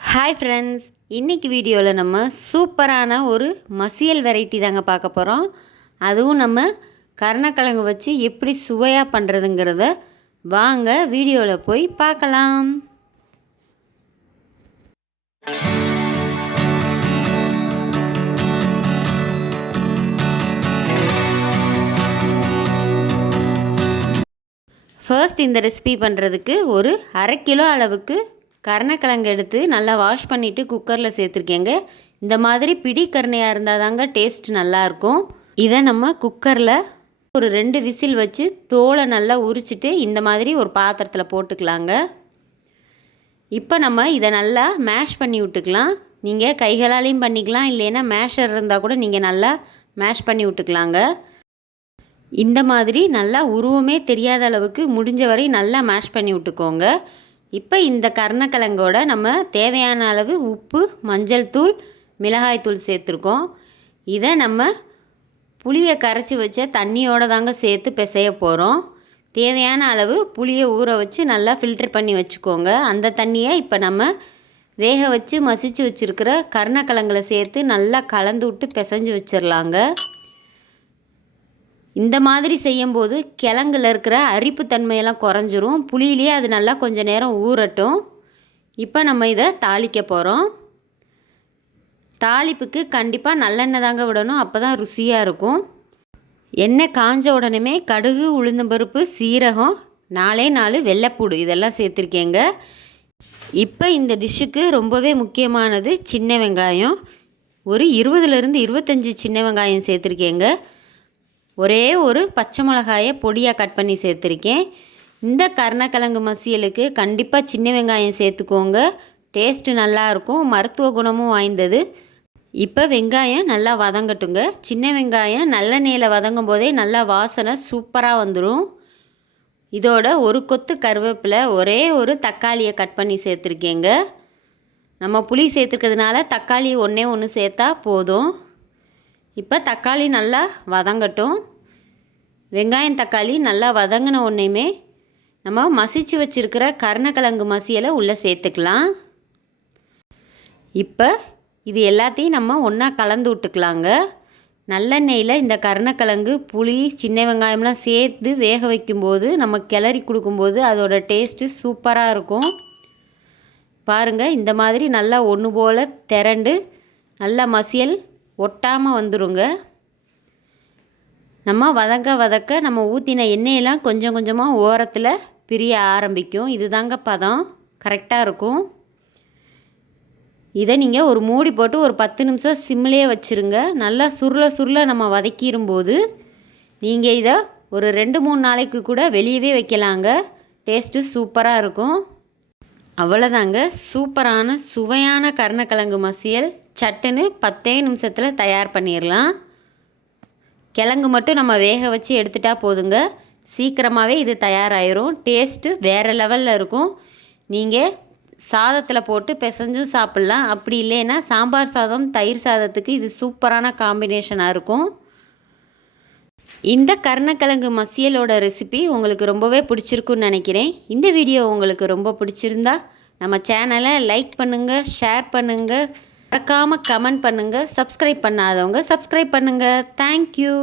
Hi friends இன்றைக்கி வீடியோவில் நம்ம சூப்பரான ஒரு மசியல் வெரைட்டி தாங்க பார்க்க போகிறோம் அதுவும் நம்ம கருணக்கிழங்கு வச்சு எப்படி சுவையாக பண்ணுறதுங்கிறத வாங்க வீடியோவில் போய் பார்க்கலாம். ஃபர்ஸ்ட் இந்த ரெசிபி பண்ணுறதுக்கு ஒரு அரை கிலோ அளவுக்கு கருணக்கிழங்கு எடுத்து நல்லா வாஷ் பண்ணிவிட்டு குக்கரில் சேர்த்துருக்கேங்க. இந்த மாதிரி பிடி கருணையாக இருந்தால் தாங்க டேஸ்ட் நல்லாயிருக்கும் இதை நம்ம குக்கரில் ஒரு ரெண்டு விசில் வச்சு தோலை நல்லா உரிச்சிட்டு இந்த மாதிரி ஒரு பாத்திரத்தில் போட்டுக்கலாங்க. இப்போ நம்ம இதை நல்லா மேஷ் பண்ணி விட்டுக்கலாம். நீங்கள் கைகளாலையும் பண்ணிக்கலாம் இல்லைன்னா மேஷர் இருந்தால் கூட நீங்கள் நல்லா மேஷ் பண்ணி விட்டுக்கலாங்க. இந்த மாதிரி நல்லா உருவமே தெரியாத அளவுக்கு முடிஞ்ச வரை நல்லா மேஷ் பண்ணி விட்டுக்கோங்க. இப்போ இந்த கருணக்கிழங்கோட நம்ம தேவையான அளவு உப்பு மஞ்சள் தூள் மிளகாய் தூள் சேர்த்துருக்கோம். இதை நம்ம புளியை கரைச்சி வச்ச தண்ணியோடு தாங்க சேர்த்து பிசைய போகிறோம் தேவையான அளவு புளியை ஊற வச்சு நல்லா ஃபில்டர் பண்ணி வச்சுக்கோங்க. அந்த தண்ணியை இப்போ நம்ம வேக வச்சு மசிச்சு வச்சுருக்கிற கருணக்கிழங்களை சேர்த்து நல்லா கலந்து விட்டு பிசைஞ்சு வச்சிடலாங்க இந்த மாதிரி செய்யும்போது கிழங்குல இருக்கிற அரிப்பு தன்மையெல்லாம் குறைஞ்சிரும். புளியிலேயே அது நல்லா கொஞ்சம் நேரம் ஊறட்டும். இப்போ நம்ம இதை தாளிக்க போகிறோம் தாளிப்புக்கு கண்டிப்பாக நல்லெண்ணெய் தாங்க விடணும். அப்போ தான் ருசியாக இருக்கும். எண்ணெய் காஞ்ச உடனே கடுகு உளுந்தம்பருப்பு சீரகம் நாலே நாலு வெள்ளைப்பூடு இதெல்லாம் சேர்த்துருக்கேங்க. இப்போ இந்த டிஷ்ஷுக்கு ரொம்பவே முக்கியமானது சின்ன வெங்காயம். ஒரு இருபதுலேருந்து இருபத்தஞ்சி சின்ன வெங்காயம் சேர்த்துருக்கேங்க. ஒரே ஒரு பச்சை மிளகாயை பொடியாக கட் பண்ணி சேர்த்துருக்கேன். இந்த கருணக்கிழங்கு மசியலுக்கு கண்டிப்பாக சின்ன வெங்காயம் சேர்த்துக்கோங்க. டேஸ்ட்டு நல்லாயிருக்கும் மருத்துவ குணமும் வாய்ந்தது. இப்போ வெங்காயம் நல்லா வதங்கட்டுங்க. சின்ன வெங்காயம் நல்லெண்ணெயில் வதங்கும் போதே நல்லா வாசனை சூப்பராக வந்துடும். இதோட ஒரு கொத்து கருவேப்பிலை ஒரே ஒரு தக்காளியை கட் பண்ணி சேர்த்துருக்கேங்க. நம்ம புளி சேர்த்துருக்கிறதுனால தக்காளி ஒன்றே ஒன்று சேர்த்தா போதும். இப்போ தக்காளி நல்லா வதங்கட்டும். வெங்காயம் தக்காளி நல்லா வதங்கின உடனேயுமே நம்ம மசிச்சு வச்சுருக்கிற கருணக்கிழங்கு மசியலை உள்ளே சேர்த்துக்கலாம். இப்போ இது எல்லாத்தையும் நம்ம ஒன்றா கலந்து விட்டுக்கலாங்க. நல்லெண்ணெயில் இந்த கருணக்கிழங்கு புளி சின்ன வெங்காயம்லாம் சேர்த்து வேக வைக்கும்போது நம்ம கிளறி கொடுக்கும்போது அதோட டேஸ்ட்டு சூப்பராக இருக்கும். பாருங்கள் இந்த மாதிரி நல்லா ஒன்று போல் திரண்டு நல்லா மசியல் ஒட்டாமல் வந்துடுங்க நம்ம வதக்க வதக்க நம்ம ஊற்றின எண்ணெயெல்லாம் கொஞ்சம் கொஞ்சமாக ஓரத்தில் பிரிய ஆரம்பிக்கும். இது தாங்க பதம். கரெக்டாக இருக்கும். இதை நீங்கள் ஒரு மூடி போட்டு ஒரு பத்து நிமிஷம் சிம்லேயே வச்சுருங்க. நல்லா சுருள சுருள நம்ம வதக்கிடும்போது நீங்கள் இதை ஒரு ரெண்டு மூணு நாளைக்கு கூட வெளியவே வைக்கலாங்க. டேஸ்ட்டு சூப்பராக இருக்கும். அவ்வளோதாங்க சூப்பரான சுவையான கருணக்கிழங்கு மசியல். சட்டுன்னு பத்தே நிமிஷத்தில் தயார் பண்ணிடலாம் கிழங்கு மட்டும் நம்ம வேக வச்சு எடுத்துட்டா போதுங்க. சீக்கிரமாகவே இது தயாராகிரும் டேஸ்ட்டு வேறு லெவலில் இருக்கும். நீங்கள் சாதத்தில் போட்டு பிசைஞ்சும் சாப்பிட்லாம். அப்படி இல்லைன்னா சாம்பார் சாதம் தயிர் சாதத்துக்கு இது சூப்பரான காம்பினேஷனாக இருக்கும். இந்த கருணக்கிழங்கு மசியலோட ரெசிபி உங்களுக்கு ரொம்பவே பிடிச்சிருக்குன்னு நினைக்கிறேன். இந்த வீடியோ உங்களுக்கு ரொம்ப பிடிச்சிருந்தா நம்ம சேனலை லைக் பண்ணுங்கள் ஷேர் பண்ணுங்கள் மறக்காமல் கமெண்ட் பண்ணுங்கள் சப்ஸ்கிரைப் பண்ணாதவங்க சப்ஸ்கிரைப் பண்ணுங்கள் தேங்க்யூ